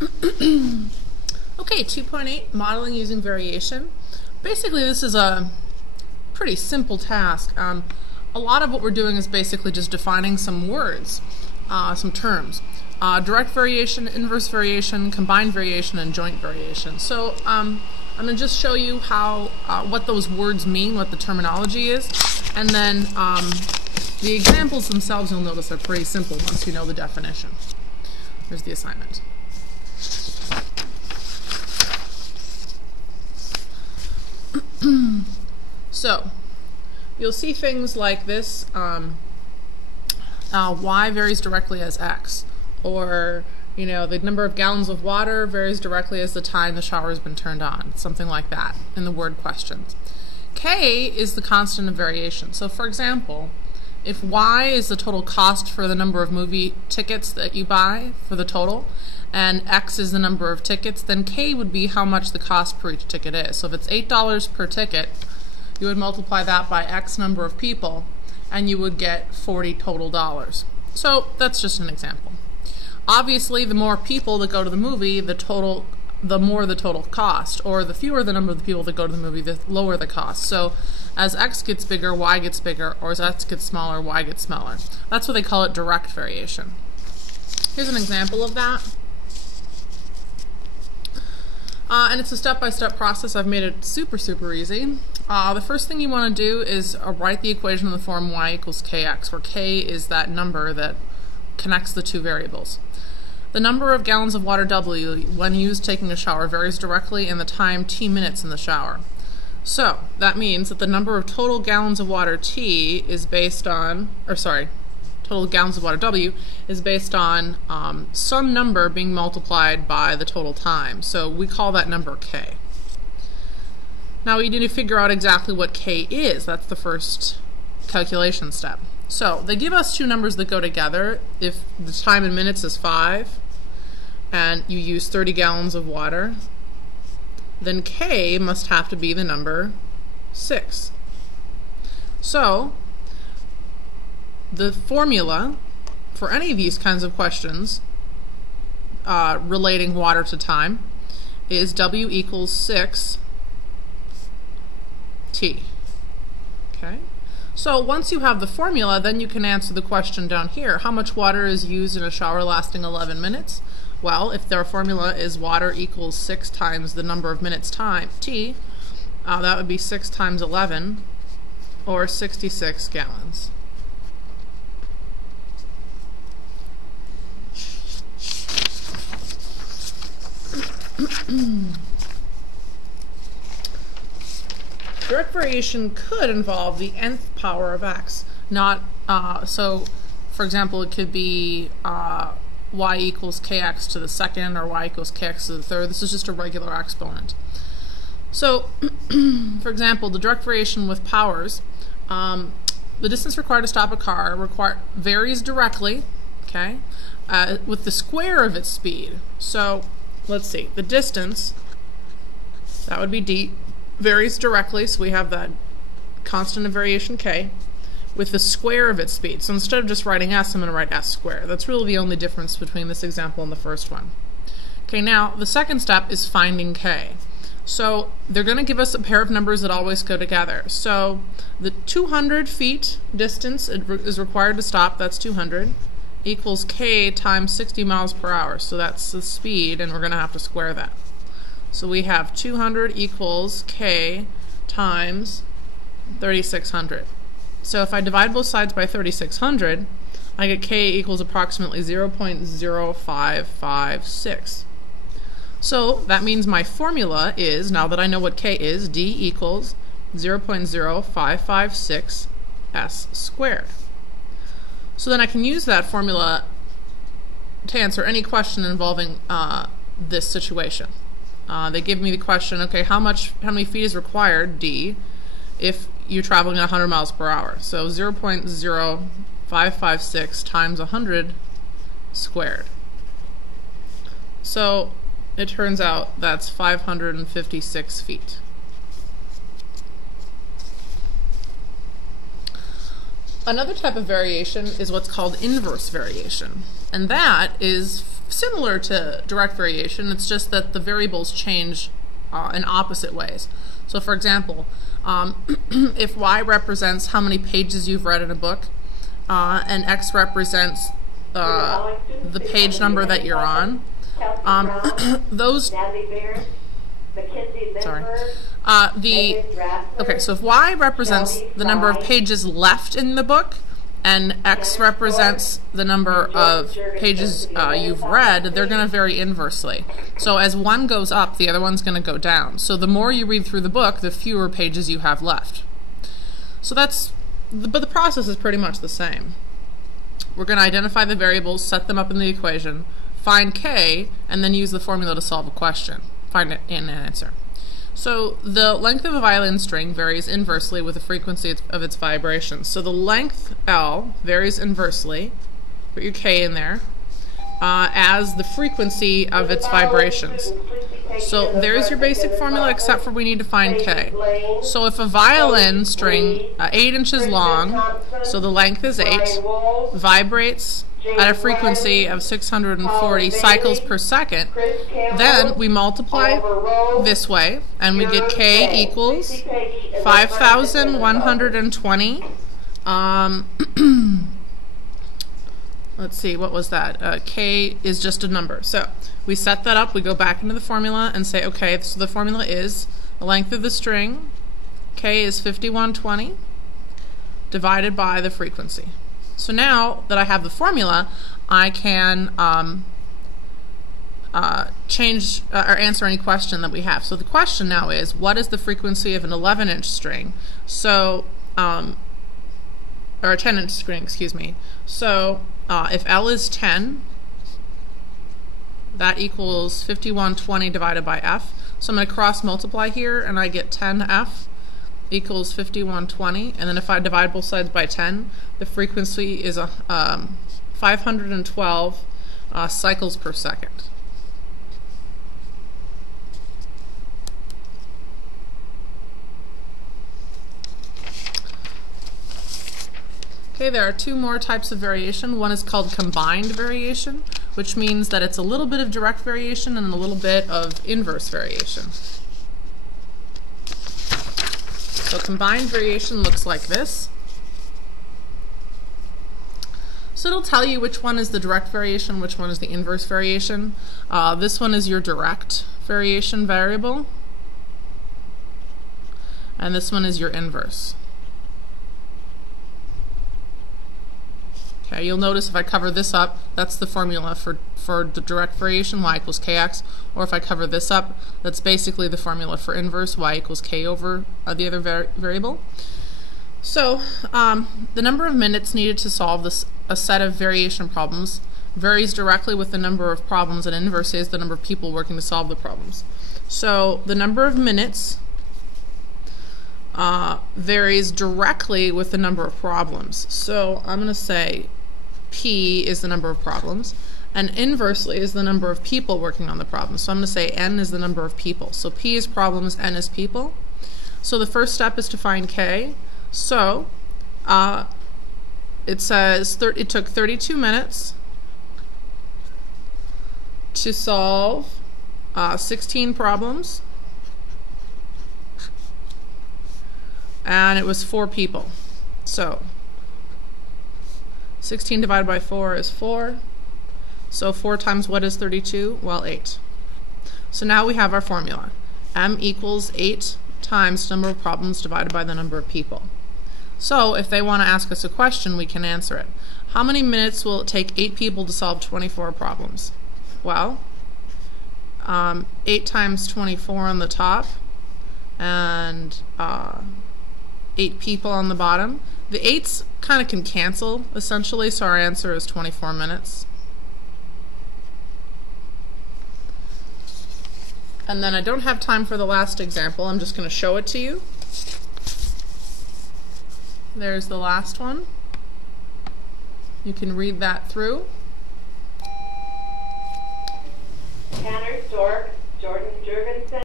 Okay, 2.8, modeling using variation. Basically, this is a pretty simple task. A lot of what we're doing is basically just defining some words, some terms. Direct variation, inverse variation, combined variation, and joint variation. So I'm going to just show you how what those words mean, what the terminology is, and then the examples themselves, you'll notice, are pretty simple once you know the definition. Here's the assignment. So, you'll see things like this, y varies directly as x, or the number of gallons of water varies directly as the time the shower has been turned on, something like that in the word questions. K is the constant of variation. So for example, if y is the total cost for the number of movie tickets that you buy for the total, and x is the number of tickets, then k would be how much the cost per each ticket is. So if it's $8 per ticket, you would multiply that by x number of people, and you would get $40 total. So that's just an example. Obviously, the more people that go to the movie, the more the total cost, or the fewer the number of the people that go to the movie, the lower the cost. So as x gets bigger, y gets bigger, or as x gets smaller, y gets smaller. That's what they call it, direct variation. Here's an example of that. And it's a step-by-step process. I've made it super easy. The first thing you want to do is write the equation in the form y equals kx, where k is that number that connects the two variables. The number of gallons of water W when used taking a shower varies directly in the time t minutes in the shower. So that means that the number of total gallons of water T is based on, total gallons of water W is based on some number being multiplied by the total time. So we call that number K. Now we need to figure out exactly what K is. That's the first calculation step. So they give us two numbers that go together. If the time in minutes is 5 and you use 30 gallons of water, then K must have to be the number 6. So the formula for any of these kinds of questions relating water to time is W equals 6 T. Okay? So once you have the formula, then you can answer the question down here. How much water is used in a shower lasting 11 minutes? Well, if their formula is water equals 6 times the number of minutes time, T, that would be 6 times 11, or 66 gallons. Direct variation could involve the nth power of x. So, for example, it could be y equals kx to the second, or y equals kx to the third. This is just a regular exponent. So, for example, the direct variation with powers, the distance required to stop a car varies directly, okay, with the square of its speed. So, let's see, the distance, that would be d, varies directly, so we have that constant of variation k, with the square of its speed. So instead of just writing s, I'm going to write s squared. That's really the only difference between this example and the first one. Okay, now the second step is finding k. So they're going to give us a pair of numbers that always go together. So the 200 feet distance is required to stop, that's 200, equals k times 60 miles per hour. So that's the speed, and we're going to have to square that. So we have 200 equals k times 3600. So if I divide both sides by 3600, I get k equals approximately 0.0556. So that means my formula is, now that I know what k is, d equals 0.0556 s squared. So then I can use that formula to answer any question involving this situation. They give me the question, okay, how many feet is required, d, if you're traveling at 100 miles per hour? So 0.0556 times 100 squared. So it turns out that's 556 feet. Another type of variation is what's called inverse variation, and that is similar to direct variation. It's just that the variables change in opposite ways. So for example, if y represents how many pages you've read in a book, and x represents the page number that you're on, those, sorry, okay, so if y represents the number of pages left in the book, and x represents the number of pages you've read, they're going to vary inversely. So as one goes up, the other one's going to go down. So the more you read through the book, the fewer pages you have left. So that's, but the process is pretty much the same. We're going to identify the variables, set them up in the equation, find k, and then use the formula to solve a question, find an answer. So the length of a violin string varies inversely with the frequency of its vibrations. So the length L varies inversely, put your K in there, as the frequency of its vibrations. So there's your basic formula, except for we need to find K. So if a violin string, 8 inches long, so the length is 8, vibrates at a frequency of 640 cycles per second, then we multiply this way, and we get K equals 5,120. Let's see, what was that? K is just a number. So we set that up, we go back into the formula and say, okay, so the formula is the length of the string, K is 5,120, divided by the frequency. So now that I have the formula, I can change or answer any question that we have. So the question now is, what is the frequency of an 11-inch string? So, or a 10-inch string, excuse me. So if L is 10, that equals 5,120 divided by F. So I'm going to cross multiply here, and I get 10F equals 5,120, and then if I divide both sides by 10, the frequency is 512 cycles per second. Okay, there are two more types of variation. One is called combined variation, which means that it's a little bit of direct variation and a little bit of inverse variation. So combined variation looks like this. So it'll tell you which one is the direct variation, which one is the inverse variation. This one is your direct variation variable, and this one is your inverse. Okay, you'll notice if I cover this up, that's the formula for the direct variation, y equals kx, or if I cover this up, that's basically the formula for inverse, y equals k over the other variable. So the number of minutes needed to solve a set of variation problems varies directly with the number of problems, and inversely is the number of people working to solve the problems. So the number of minutes varies directly with the number of problems. So I'm going to say P is the number of problems, and inversely is the number of people working on the problem. So I'm going to say N is the number of people. So P is problems, N is people. So the first step is to find K. So it says it took 32 minutes to solve 16 problems, and it was 4 people. So 16 divided by 4 is 4. So 4 times what is 32? Well, 8. So now we have our formula. M equals 8 times the number of problems divided by the number of people. So if they want to ask us a question, we can answer it. How many minutes will it take 8 people to solve 24 problems? Well, 8 times 24 on the top, and 8 people on the bottom. The 8s kind of can cancel, essentially, so our answer is 24 minutes. And then I don't have time for the last example. I'm just going to show it to you. There's the last one. You can read that through. Tanner Stork, Jordan Jurgensen.